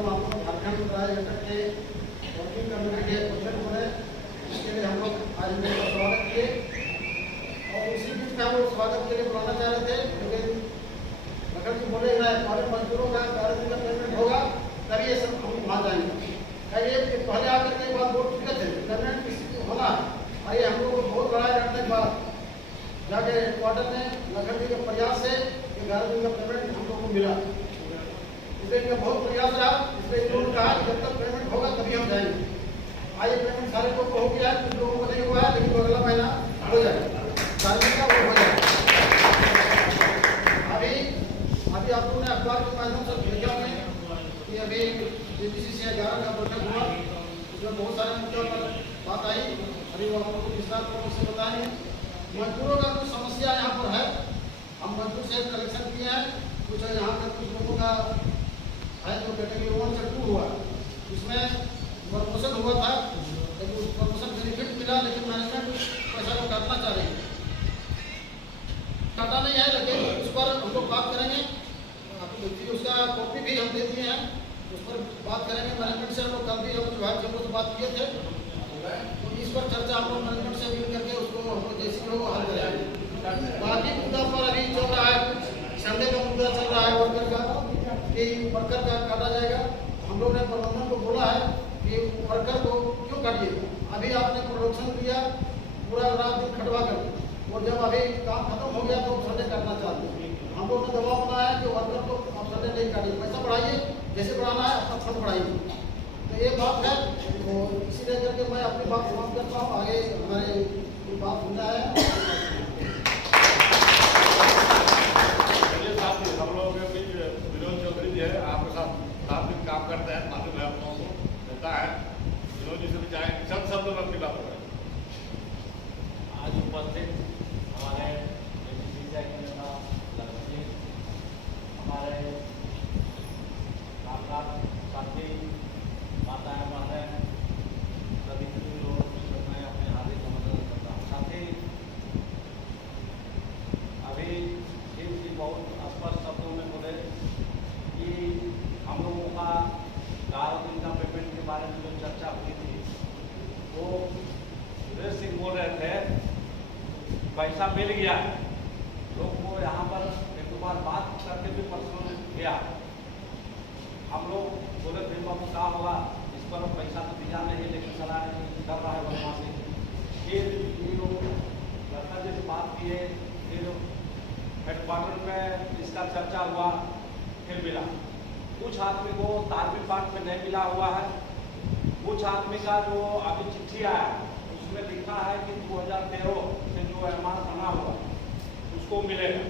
सर्वप्रथम आप लोग झारखंड राज्य के वर्किंग कमेटी के क्वेश्चन बने, इसके लिए हम लोग आज उनका स्वागत किए और उसी बीच में हम लोग स्वागत के लिए बुलाना चाह रहे थे, लेकिन अगर जी बोले हमारे मजदूरों का 11 दिन का पेमेंट होगा तभी ये सब हम वहाँ जाएंगे। ये पहले आकर के बात बोल चुके थे पेमेंट किसी को होना, और ये हम लोग को बहुत बड़ा रखने के बाद जाके क्वार्टर में लखनऊ के प्रयास से 11 दिन का पेमेंट हम लोग को मिला। इसलिए इनका बहुत प्रयास रहा, इसलिए इन्होंने कहा कि जब तक पेमेंट होगा तभी हम जाएंगे। आज पेमेंट सारे लोग को हो गया है, कुछ लोगों को नहीं हुआ है, लेकिन अगला महीना हो जाएगा, सारे का वो हो जाएगा। अभी आप लोगों ने अखबार के माध्यम से भेजा है कि अभी JPCC 11 का बैठक हुआ, उसमें बहुत सारे मुद्दों पर बात आई। अभी वो आप लोगों को विस्तार पूर्वक से बताएंगे। मजदूरों का कुछ समस्या यहाँ पर है, हम मजदूर से कलेक्शन किए हैं, कुछ यहाँ पर कुछ लोगों का है जो कैटेगरी 1 से 2 हुआ, उसमें प्रमोशन हुआ था, लेकिन उस प्रमोशन बेनिफिट मिला, लेकिन मैनेजमेंट पैसा को काटना चाह रही है। काटा नहीं है, लेकिन उस पर हम लोग बात करेंगे। उसका कॉपी भी हम दे दिए हैं, उस पर बात करेंगे मैनेजमेंट से। हम लोग कल भी हम विभाग से बात किए थे, तो इस पर चर्चा हम लोग मैनेजमेंट से मिल करके उसको हम लोग जैसे लोग हल करेंगे। बाकी मुद्दा पर अभी चल रहा है, संडे का मुद्दा चल रहा है वर्कर का, कि वर्कर का काटा जाएगा। हम लोग ने प्रबंधन को बोला है कि वर्कर को क्यों काटिए, अभी आपने प्रोडक्शन दिया पूरा रात दिन खटवा कर, और जब अभी काम खत्म हो गया तो संडे काटना चाहते हैं। हम लोग ने दबाव बनाया कि वर्कर को आप संडे नहीं काटिए, पैसा बढ़ाइए, जैसे बढ़ाना है अपना फंड बढ़ाइए। तो ये बात है, तो इसी लेकर के मैं अपनी बात समाप्त करता हूँ। आगे हमारे बात सुनना है। हम लोगों के बीच विनोद चौधरी जी है, आपके साथ काफी काम करते हैं, मालूम है आप लोगों को, होता है। विनोद जी से भी चाहे चंद शब्दों में अपनी बात करें। आज उपस्थित हमारे JPCC के नेता लक्ष्मी, हमारे कामकाज साथी, माताएं बहनें, सभी लोगों को मैं अपने हार्दिक अभिनंदन करता हूँ। साथ ही अभी शिव जी बहुत स्पष्ट शब्दों में बोले कि हम लोगों का 11 दिन का पेमेंट के बारे में जो चर्चा हुई थी, वो सुरेश सिंह बोल रहे थे पैसा मिल गया, लोग को यहाँ पर एक दो बार बात करके भी पर्सनल किया। हम लोग बोले फिर बाबू क्या होगा, इस पर पैसा तो दिया नहीं, लेकिन चला नहीं कर रहा है बदमाशी। फिर ये लोग लड़का जी से बात किए, फिर हेडक्वार्टर में इसका चर्चा हुआ, फिर मिला। कुछ आदमी को धार्मिक पाठ में नहीं मिला हुआ है, कुछ आदमी का जो अभी चिट्ठी आया उसमें लिखा है कि 2013 से जो एमाउंट बना हुआ उसको मिलेगा।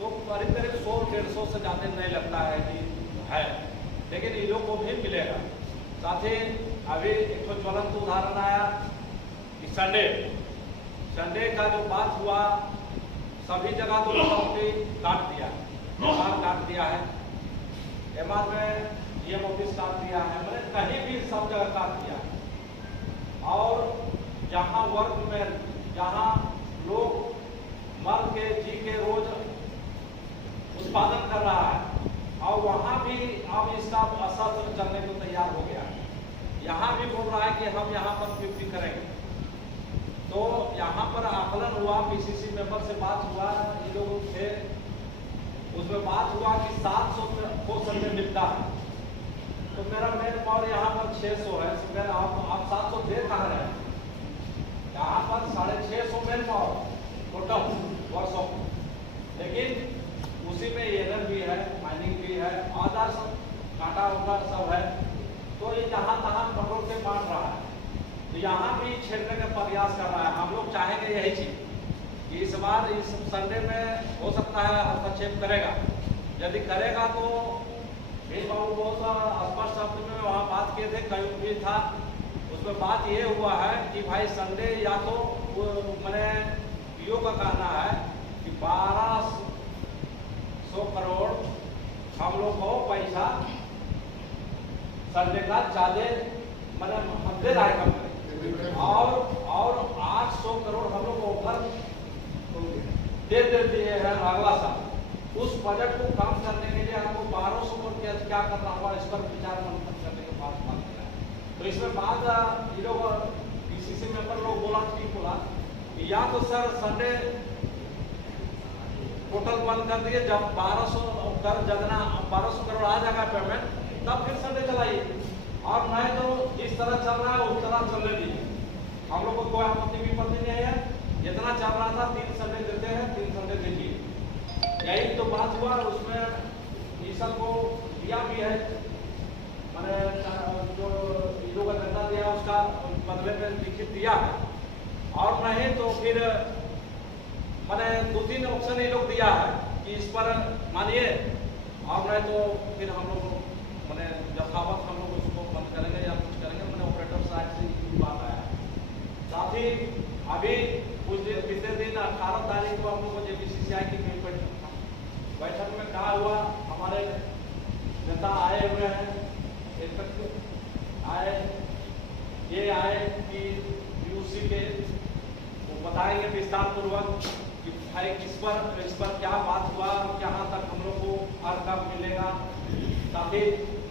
तो करीब करीब 100-150 से ज़्यादा नहीं लगता है कि है, लेकिन इन लोग को भी मिलेगा। साथ ही अभी एक तो ज्वलंत उदाहरण आया कि संडे का जो बात हुआ, सभी जगह तो प्रॉपर्टी काट दिया, एमआर काट दिया है, एमआर में ये ऑफिस काट दिया है, मैंने कहीं भी सब जगह काट दिया। और जहाँ वर्क में जहाँ लोग मर के जी के रोज उत्पादन कर रहा है, और वहाँ भी अब इसका असर चलने को तैयार हो गया है। यहाँ भी बोल रहा है कि हम यहाँ पर 50 करेंगे। तो यहाँ पर आकलन हुआ, PCC मेंबर से बात हुआ, ये लोग थे, उसमें बात हुआ कि 700 को संडे मिलता है। तो मेरा मेन पावर यहाँ पर 600 है, तो आप 700 दे कहाँ रहे हैं? यहाँ पर 650 मेन पावर टोटल वर्षों, लेकिन उसी में एरर भी है, माइनिंग भी है, आधार सब काटा उटा सब है। तो ये जहाँ तहाँ पकड़ के मार रहा है, तो यहाँ भी छेड़ने का प्रयास कर रहा है। हम लोग चाहेंगे यही चीज कि इस बार इस संडे में हो सकता है हस्तक्षेप करेगा। यदि करेगा तो बाबू बहुत स्पष्ट शब्द में वहाँ बात किए थे, कहीं भी था, उसमें बात ये हुआ है कि भाई संडे या तो मैंने पीओ का कहना है कि 1200 करोड़ हम लोग को पैसा संडे का ज्यादा मैंने हम दे रहा है कंपनी, और 800 करोड़ हम लोग को ऑफर दे दिए हैं अगला साल। उस बजट को कम करने के लिए हमको 1200 करोड़ के क्या करना होगा, इस पर विचार मंथन करने के बाद बात किया है। तो इसमें बाद ये लोग पीसीसी मेंबर लोग बोला, ठीक बोला, या तो सर संडे पोर्टल बंद कर दिए, जब 1200 कर जगना 1200 करोड़ आ जाएगा पेमेंट, तब फिर संडे चलाइए, और नहीं तो जिस तरह चल रहा है उस तरह चलने दीजिए। हम लोग को कोई आपत्ति विपत्ति नहीं है, जितना चल रहा था 3 संडे देते हैं, 3 संडे दीजिए। यही तो बात हुआ, उसमें ये सब को दिया भी है, मैंने जो ये लोग नेता दिया उसका बदले में लिखित दिया है, और नहीं तो फिर मैंने 2-3 ऑप्शन ये लोग दिया है कि इस पर मानिए, और नहीं तो फिर हम लोग मैंने यथावत हम लोग उसको बंद करेंगे या कुछ करेंगे। मैंने ऑपरेटर साइड से ये बात आया है। साथ ही अभी कुछ दिन बीते दिन 18 तारीख को हम लोग को JPCCI की बैठक में कहा हुआ, हमारे नेता आए हुए हैं, आए कि UC के वो बताएंगे विस्तार पूर्वक कि भाई इस पर क्या बात हुआ, कहाँ तक हम लोग को और कब मिलेगा, ताकि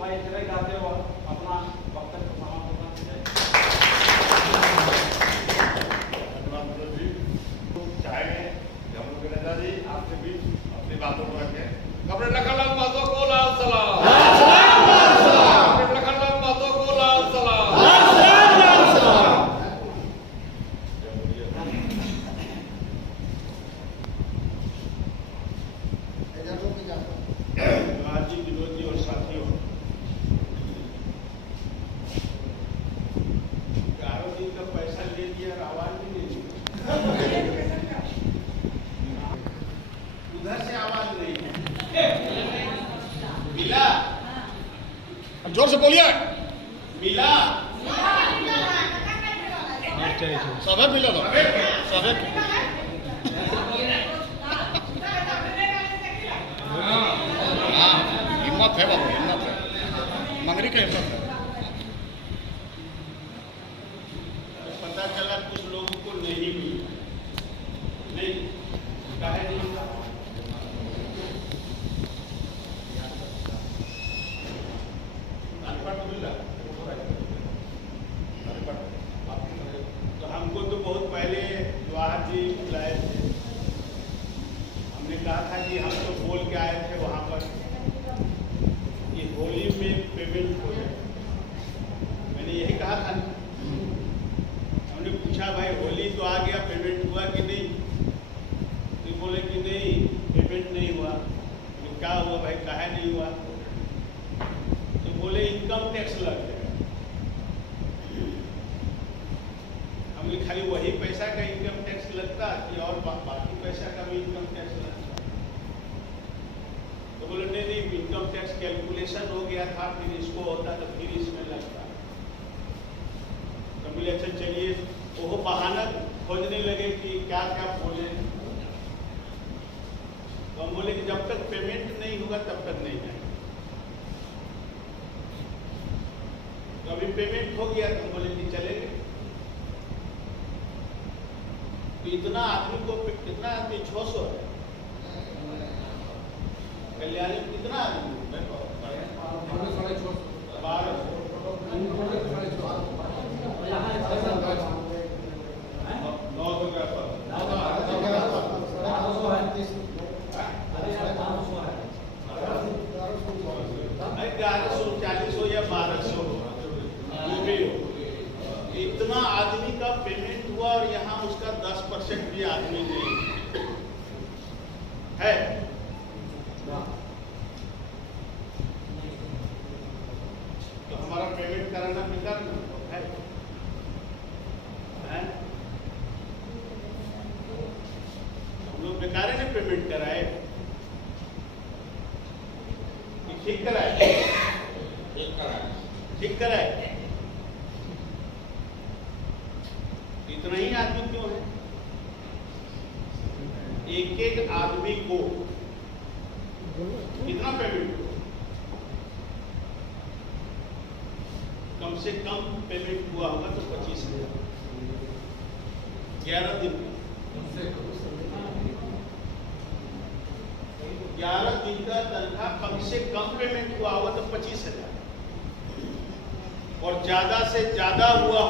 मैं इतने कहते हुए अपना वक्तव्य समाप्त करना चाहेंगे कि हम लोग के नेता जी आपसे भी अपनी बातों को रखें। कमरेड लखनलाल महतो को लाल सलाम, कमरेड लखनलाल महतो को लाल सलाम। जी विनोद जी और साथियों, 11 दिन का पैसा ले लिया और आवाज भी नहीं उधर से आवाज नहीं मिला। जोर से बोलिए। मिला सबे मिला दो, सबे हिम्मत है बाबू, हिम्मत है, मंगरी का हिम्मत है। पता चला कुछ लोगों को नहीं मिला, नहीं काहे नहीं मिला? अनपढ़ मिला तो हमको तो बहुत पहले जवाहर जी बुलाए थे, हमने कहा था कि हम तो बोल के आए थे वहाँ पर कि होली में पेमेंट हो जाए। मैंने यही कहा था। हमने पूछा भाई होली तो आ गया, पेमेंट हुआ कि नहीं? तो बोले कि नहीं पेमेंट नहीं हुआ। तो क्या हुआ भाई, काहे नहीं हुआ? तो बोले इनकम टैक्स लग गया। हमने खाली वही पैसा का इनकम टैक्स लगता कि और बाकी पैसा का भी इनकम टैक्स लगता? तो बोले नहीं इनकम टैक्स कैलकुलेशन हो गया था, फिर इसको होता तो फिर इसमें लगता। तो बोले अच्छा चलिए, वो बहाना खोजने लगे कि क्या क्या बोले। तो हम बोले कि जब तक पेमेंट नहीं होगा तब तक नहीं जाएगा। तो अभी पेमेंट हो गया तो हम बोले कि चले गए। तो इतना आदमी को, कितना आदमी 600 है कल्याणी में, कितना आदमी? 1140 हो या 1200 जो भी हो, इतना आदमी का पेमेंट हुआ और यहाँ उसका 10% भी आदमी नहीं है। तो हमारा पेमेंट कराना बेकार है? हम लोग बेकार ने पेमेंट कराए, ठीक कराए, ठीक कराए। इतना ही आदमी क्यों है? एक एक आदमी को कितना पेमेंट? कम से कम पेमेंट हुआ होगा तो 25,000, 11 दिन। 11 दिन का तनख्वाह कम से कम पेमेंट हुआ होगा तो 25,000 और ज्यादा से ज्यादा हुआ